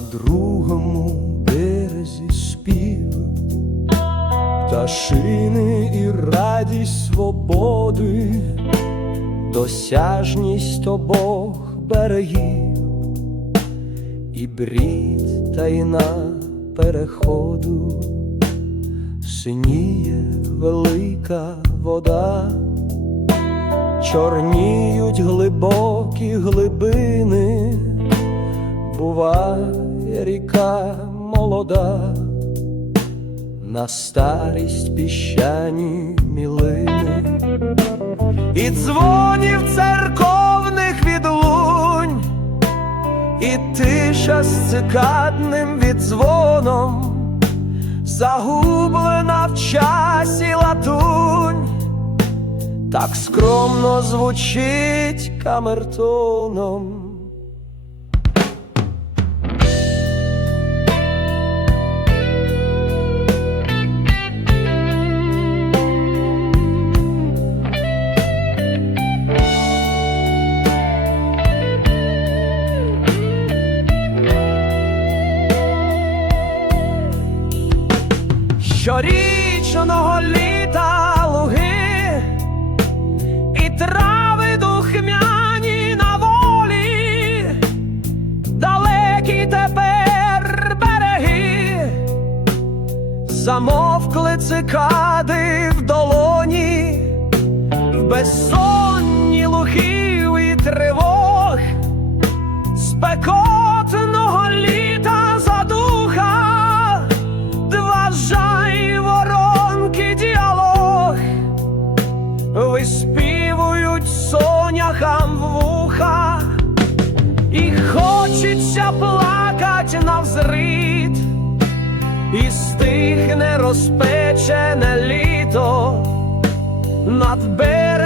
другому березі спів, пташини і радість свободи, досяжність обох берегів, і брід тайна переходу, синіє велика вода, чорніють глибокі глибини буває ріка молода, на старість піщані мілини, і дзвонів церковних відлунь, і тиша з цикадним віддзвоном, загублена в часі латунь, так скромно звучить камертоном. Щорічного літа луги і трави духмяні на волі, далекі тепер береги, замовкли цикади в долоні, в безсонні і стихне розпечене літо над берегом.